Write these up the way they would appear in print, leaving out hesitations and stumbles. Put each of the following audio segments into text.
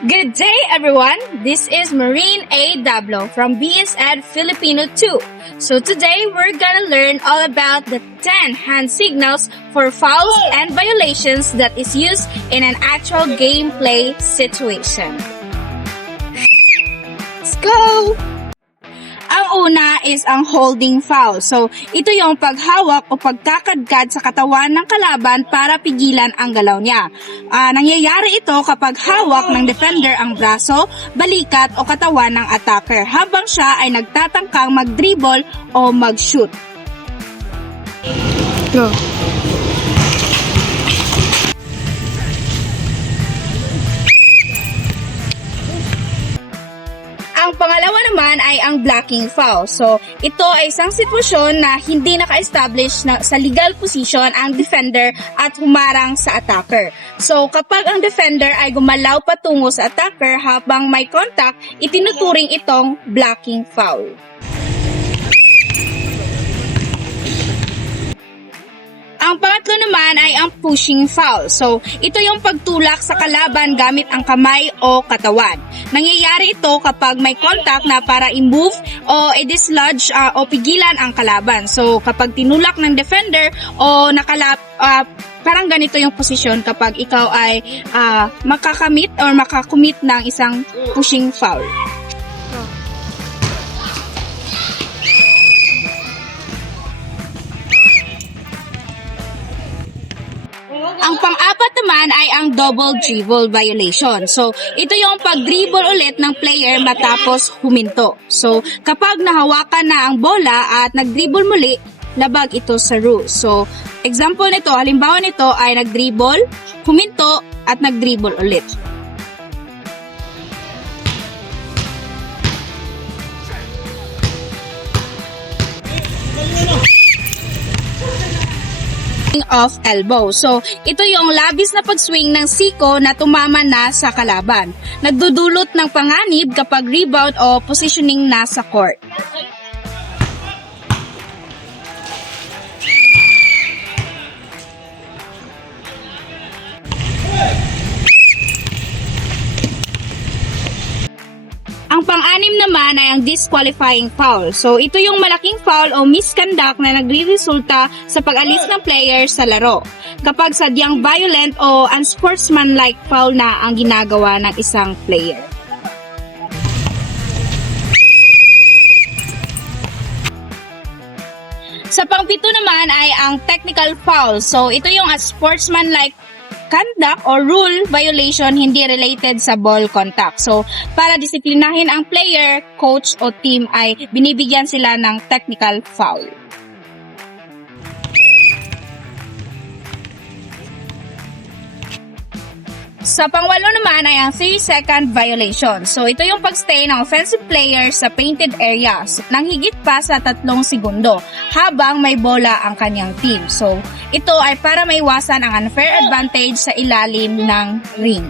Good day, everyone. This is Marine A. Dablo from BS Ed Filipino 2. So today we're gonna learn all about the 10 hand signals for fouls and violations that is used in an actual gameplay situation. Let's go! Ang una is ang holding foul. So, ito yung paghawak o pagkakadkad sa katawan ng kalaban para pigilan ang galaw niya. Nangyayari ito kapag hawak ng defender ang braso, balikat o katawan ng attacker habang siya ay nagtatangkang mag-dribble o mag-shoot. Go. Ang pangalawa naman ay ang blocking foul. So, ito ay isang sitwasyon na hindi naka-establish na sa legal position ang defender at humarang sa attacker. So, kapag ang defender ay gumalaw patungo sa attacker habang may contact, itinuturing itong blocking foul. Ang pangatlo naman ay ang pushing foul. So, ito yung pagtulak sa kalaban gamit ang kamay o katawan. Nangyayari ito kapag may contact na para i-move o i-dislodge o pigilan ang kalaban. So, kapag tinulak ng defender o parang ganito yung posisyon kapag ikaw ay makakamit or makakumit ng isang pushing foul. Ang pang-apat naman ay ang double dribble violation. So, ito yung pag-dribble ulit ng player matapos huminto. So, kapag nahawakan na ang bola at nag-dribble muli, labag ito sa rules. So, example nito, halimbawa nito ay nag-dribble, huminto, at nag-dribble ulit. Off elbow. So, ito yung labis na pag-swing ng siko na tumama na sa kalaban. Nagdudulot ng panganib kapag rebound o positioning na sa court. Ang pang-anim naman ay ang disqualifying foul. So, ito yung malaking foul o misconduct na nagre-resulta sa pag-alis ng player sa laro. Kapag sadyang violent o unsportsmanlike foul na ang ginagawa ng isang player. Sa pang-pito naman ay ang technical foul. So, ito yung unsportsmanlike conduct or rule violation hindi related sa ball contact. So, para disiplinahin ang player, coach o team ay binibigyan sila ng technical foul. Sa pangwalo naman ay ang 3-second violation. So, ito yung pagstay ng offensive player sa painted area nang higit pa sa 3 segundo habang may bola ang kanyang team. So, ito ay para maiwasan ang unfair advantage sa ilalim ng ring.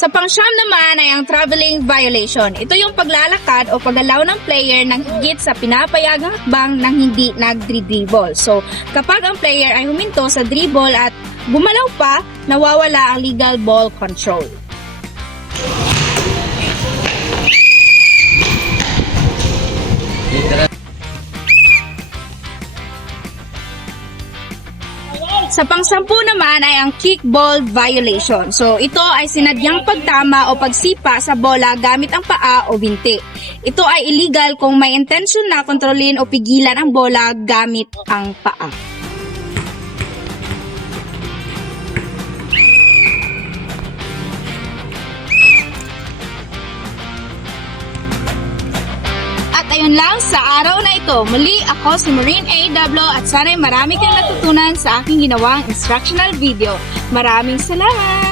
Sa pang-siyam naman ay ang traveling violation. Ito yung paglalakad o paggalaw ng player ng higit sa pinapayagang hakbang nang hindi nag-dribble. So, kapag ang player ay huminto sa dribble at gumalaw pa, nawawala ang legal ball control. Sa pang-sampu naman ay ang kickball violation. So, ito ay sinadyang pagtama o pagsipa sa bola gamit ang paa o binti. Ito ay illegal kung may intention na kontrolin o pigilan ang bola gamit ang paa. Ayun lang sa araw na ito. Muli ako si Marine A. Dablo at sana'y marami kayong natutunan sa aking ginawang instructional video. Maraming salamat!